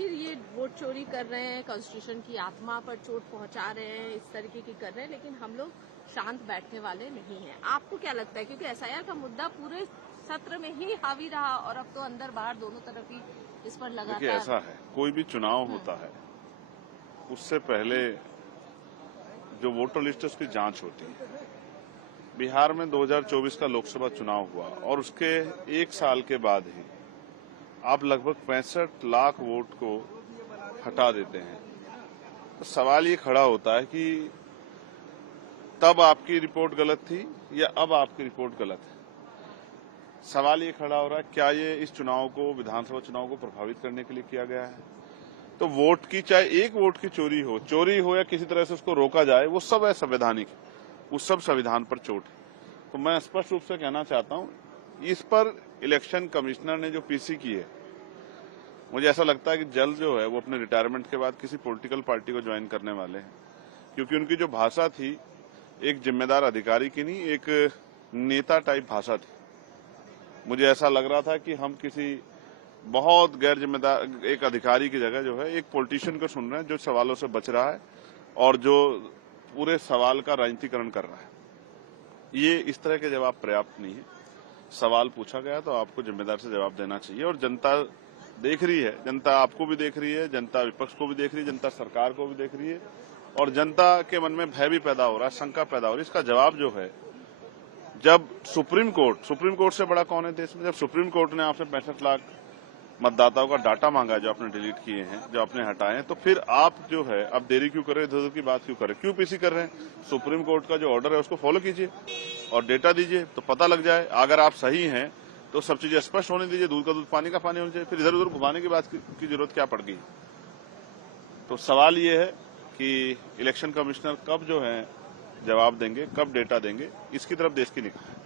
आखिर ये वोट चोरी कर रहे हैं, कॉन्स्टिट्यूशन की आत्मा पर चोट पहुंचा रहे हैं, इस तरीके की कर रहे हैं, लेकिन हम लोग शांत बैठने वाले नहीं हैं। आपको क्या लगता है, क्योंकि एसआईआर का मुद्दा पूरे सत्र में ही हावी रहा और अब तो अंदर बाहर दोनों तरफ ही इस पर लगातार। देखिए, ऐसा है, कोई भी चुनाव होता है उससे पहले जो वोटर लिस्ट है उसकी जांच होती है। बिहार में 2024 का लोकसभा चुनाव हुआ और उसके एक साल के बाद ही आप लगभग 65 लाख वोट को हटा देते हैं। तो सवाल ये खड़ा होता है कि तब आपकी रिपोर्ट गलत थी या अब आपकी रिपोर्ट गलत है। सवाल ये खड़ा हो रहा है, क्या ये इस चुनाव को, विधानसभा चुनाव को प्रभावित करने के लिए किया गया है? तो वोट की, चाहे एक वोट की चोरी हो या किसी तरह से उसको रोका जाए, वो सब है संवैधानिक, उस सब संविधान पर चोट है। तो मैं स्पष्ट रूप से कहना चाहता हूं, इस पर इलेक्शन कमिश्नर ने जो पीसी की है, मुझे ऐसा लगता है कि जल्द जो है वो अपने रिटायरमेंट के बाद किसी पॉलिटिकल पार्टी को ज्वाइन करने वाले हैं, क्योंकि उनकी जो भाषा थी एक जिम्मेदार अधिकारी की नहीं, एक नेता टाइप भाषा थी। मुझे ऐसा लग रहा था कि हम किसी बहुत गैर जिम्मेदार एक अधिकारी की जगह जो है एक पॉलिटिशियन को सुन रहे हैं, जो सवालों से बच रहा है और जो पूरे सवाल का राजनीतिकरण कर रहा है। ये इस तरह के जवाब पर्याप्त नहीं है। सवाल पूछा गया तो आपको जिम्मेदार से जवाब देना चाहिए, और जनता देख रही है, जनता आपको भी देख रही है, जनता विपक्ष को भी देख रही है, जनता सरकार को भी देख रही है, और जनता के मन में भय भी पैदा हो रहा है, शंका पैदा हो रही है। इसका जवाब जो है, जब सुप्रीम कोर्ट से बड़ा कौन है देश में, जब सुप्रीम कोर्ट ने आपसे 65 लाख मतदाताओं का डाटा मांगा है, जो आपने डिलीट किए हैं, जो आपने हटाए हैं, तो फिर आप जो है अब देरी क्यों कर रहे हैं, इधर उधर की बात क्यों कर रहे हैं, क्यों पीसी कर रहे हैं? सुप्रीम कोर्ट का जो ऑर्डर है उसको फॉलो कीजिए और डेटा दीजिए, तो पता लग जाए। अगर आप सही हैं तो सब चीजें स्पष्ट होने दीजिए, दूध का दूध पानी का पानी होना चाहिए, फिर इधर उधर घुमाने की बात की जरूरत क्या पड़ गई? तो सवाल ये है कि इलेक्शन कमिश्नर कब जो है जवाब देंगे, कब डेटा देंगे, इसकी तरफ देश की निगाह है।